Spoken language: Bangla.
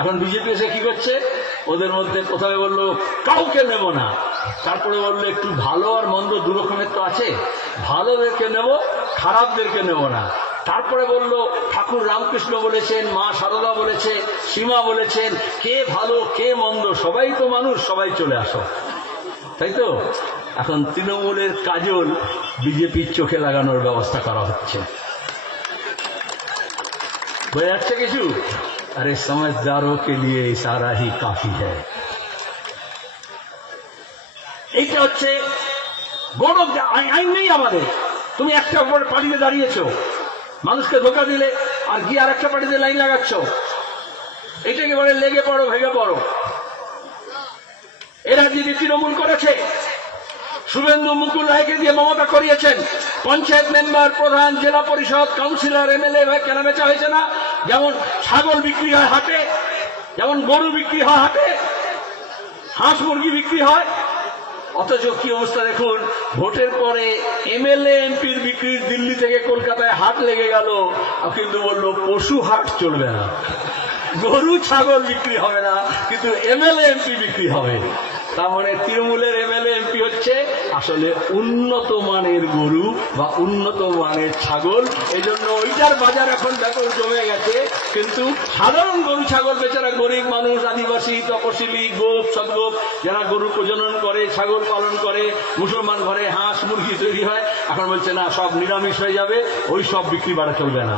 এখন বিজেপি এসে কি করছে, ওদের মধ্যে প্রথমে বললো কাউকে নেব না, তারপরে বললো একটু ভালো আর মন্দ দু রকমের তো আছে, ভালোদেরকে নেব খারাপদেরকে নেব না, তারপরে বললো ঠাকুর রামকৃষ্ণ বলেছেন, মা সারদা বলেছে, সীমা বলেছেন, কে ভালো কে মন্দ সবাই তো মানুষ, সবাই চলে আসো। তাই তো এখন তৃণমূলের কাজল বিজেপির চোখে লাগানোর ব্যবস্থা করা হচ্ছে। বোঝা যাচ্ছে কিছু? আরে समझदारों के लिए इशारा ही काफी है। এইটা হচ্ছে বড় আইন নেই আমাদের। তুমি একটা পার্টিতে দাঁড়িয়েছো, মানুষকে ধোকা দিলে আর গিয়ে আর একটা পার্টিতে লাইন লাগাচ্ছ, এটাকে বলে লেগে পড়ো ভেঙে পড়ো। এরা যদি তৃণমূল করেছে, শুভেন্দু মুকুল রায়কে দিয়ে মমতা করিয়েছেন, পঞ্চায়েত মেম্বার, প্রধান, জেলা পরিষদ, কাউন্সিলর, এমএলএ কেনা বেচা হয়েছে না? যেমন ছাগল বিক্রি হয় হাটে, যেমন গরু বিক্রি হয় হাটে, হাঁস মুরগি বিক্রি হয়। অথচ কি অবস্থা দেখুন, ভোটের পরে এমএলএ এমপির বিক্রির দিল্লি থেকে কলকাতায় হাট লেগে গেল, কিন্তু বললো পশু হাট চলবে না, গরু ছাগল বিক্রি হবে না, কিন্তু এমএলএ এমপি বিক্রি হবে। তার মানে তৃণমূলের এমএলএ এমপি হচ্ছে আসলে উন্নত মানের গরু বা উন্নত মানের ছাগল, এই জন্য ওইটার বাজার এখন ব্যাপক জমে গেছে। কিন্তু সাধারণ গরু ছাগল বেচারা গরিব মানুষ, আদিবাসী, তপশিলি, গোপ সদগোপ যারা গরু প্রজনন করে, ছাগল পালন করে, মুসলমান ঘরে হাঁস মুরগি তৈরি হয়, এখন বলছে না সব নিরামিষ হয়ে যাবে, ওই সব বিক্রি বাড়া চলবে না।